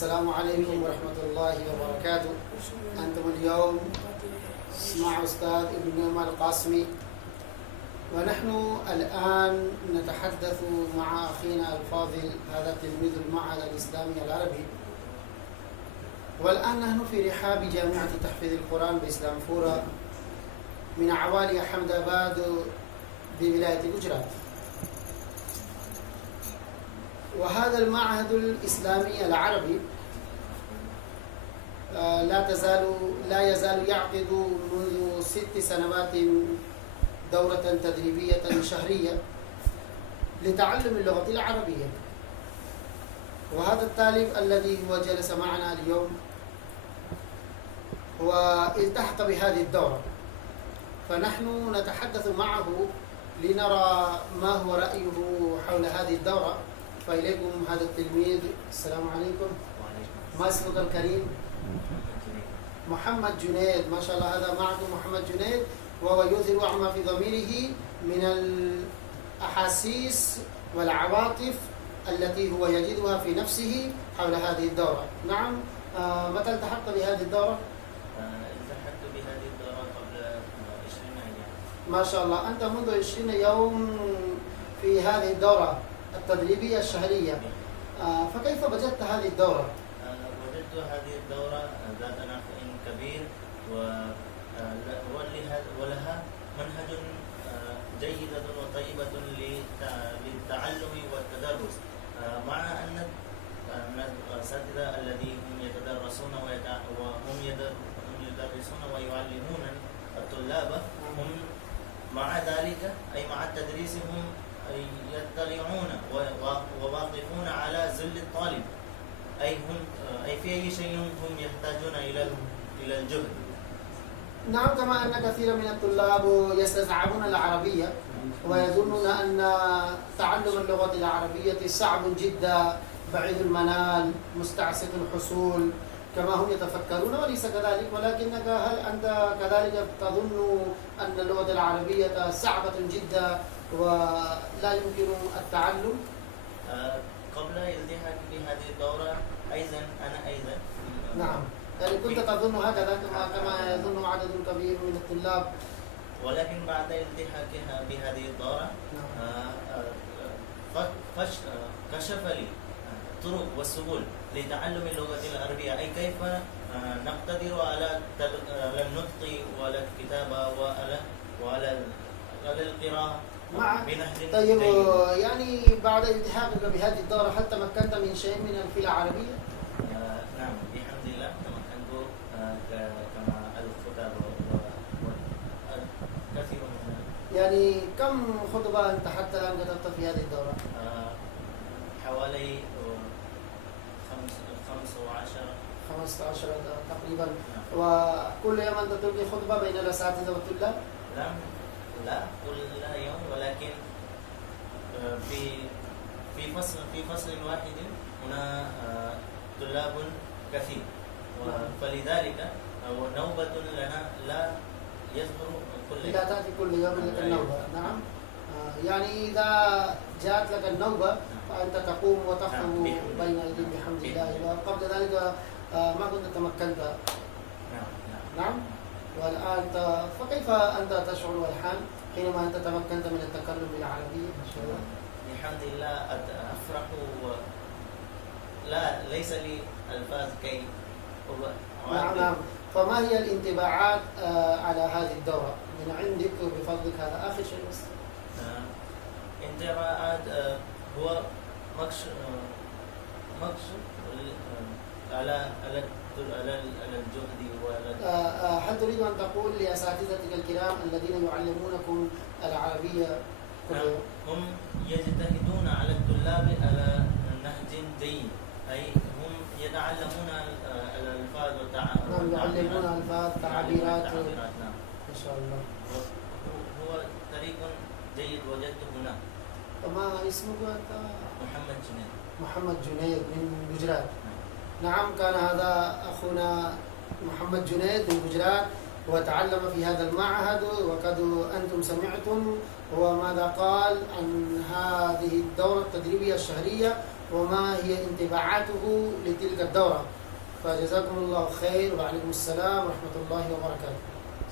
السلام عليكم ورحمة الله وبركاته. أنتم اليوم مع أستاذ ابن نعمة القاسمي، ونحن الآن نتحدث مع أخينا الفاضل هذا تلميذ المعهد الإسلامي العربي، والآن نحن في رحاب جامعة تحفيظ القرآن بإسلامفورة من عوالي حمد آباد بولاية جوجرات. وهذا المعهد الإسلامي العربي لا يزال يعقد منذ 6 سنوات دورة تدريبية شهرية لتعلم اللغة العربية. وهذا الطالب الذي هو جلس معنا اليوم هو التحق بهذه الدورة، فنحن نتحدث معه لنرى ما هو رأيه حول هذه الدورة. فإليكم هذا التلميذ. السلام عليكم. ما اسمك الكريم؟ محمد جنيد. ما شاء الله، هذا معكم محمد جنيد، وهو يظهر ما في ضميره من الأحاسيس والعواطف التي هو يجدها في نفسه حول هذه الدورة. نعم. متى التحقت بهذه الدورة؟ التحقت بهذه الدورة قبل 20 أيام. ما شاء الله، أنت منذ 20 يوم في هذه الدورة التدريبية الشهرية. فكيف وجدت هذه الدورة؟ وجدت هذه الدورة ذات نفع كبير، ولها منهج جيدة وطيبة للتعلم والتدرس، مع أن الأساتذة الذين هم يتدرسون وهم يدرسون ويعلمون الطلاب هم مع ذلك أي مع التدريس هم يطلعون وواقفون على ذل الطالب، أي في أي شيء هم يحتاجون إلى الجهد. نعم، كما أن كثير من الطلاب يستصعبون العربية ويظنون أن تعلم اللغة العربية صعب جدا، بعيد المنال، مستعسف الحصول كما هم يتفكرون، وليس كذلك. ولكنك هل أنت كذلك تظن أن اللغة العربية صعبة جدا ولا يمكن التعلم؟ قبل الالتحاق بهذه الدورة أنا نعم، يعني كنت تظن هكذا كما يظن عدد كبير من الطلاب، ولكن بعد التحاقها بهذه الدورة كشف لي الطرق والسبل لتعلم اللغة العربية، أي كيف نقتدر على النطق وعلى الكتابة وعلى القراءة بنحو طيب جيد. يعني بعد التحاقك بهذه الدورة هل تمكنت من شيء من العربية؟ نعم، بحمد الله تمكنت كما الخطابة وكثير من يعني كم خطبة أنت حتى الآن كتبت في هذه الدورة؟ حوالي 15 تقريبا. وكل يوم أنت تلقي خطبة بين الأساتذة والطلاب؟ لا كل يوم، ولكن في فصل واحد هنا طلاب كثير، فلذلك نوبة لنا لا يصبر كل لا تأتي كل يوم لك النوبة. نعم. يعني إذا جاءت لك النوبة فأنت تقوم وتخطب بين أيديهم بحمد الله، وقبل ذلك ما كنت تمكنت. نعم. والآن فكيف أنت تشعر الآن حينما أنت تمكنت من التكلم بالعربية؟ ما شاء الله. بحمد الله أفرح، ليس لي ألفاظ كي نعم. فما هي الانطباعات على هذه الدورة من عندك وبفضلك؟ هذا آخر شيء بس. انطباعات هو مقصود على الجهد هل تريد أن تقول لأساتذتك الكرام الذين يعلمونكم العربية كل يوم؟ هم يجتهدون على الطلاب على نهج جيد، أي هم يتعلمون الألفاظ نعم، يعلمون ألفاظ تعبيرات. نعم، ما شاء الله. هو طريق جيد وجدته هنا. وما اسمك أنت؟ محمد جنيد. محمد جنيد من جوجرات. نعم، كان هذا أخونا محمد جنيد من جوجرات، وتعلم في هذا المعهد، وقد أنتم سمعتم هو ماذا قال عن هذه الدورة التدريبية الشهرية. وما هي انطباعاته لتلك الدورة. فجزاكم الله خير وعليكم السلام ورحمة الله وبركاته.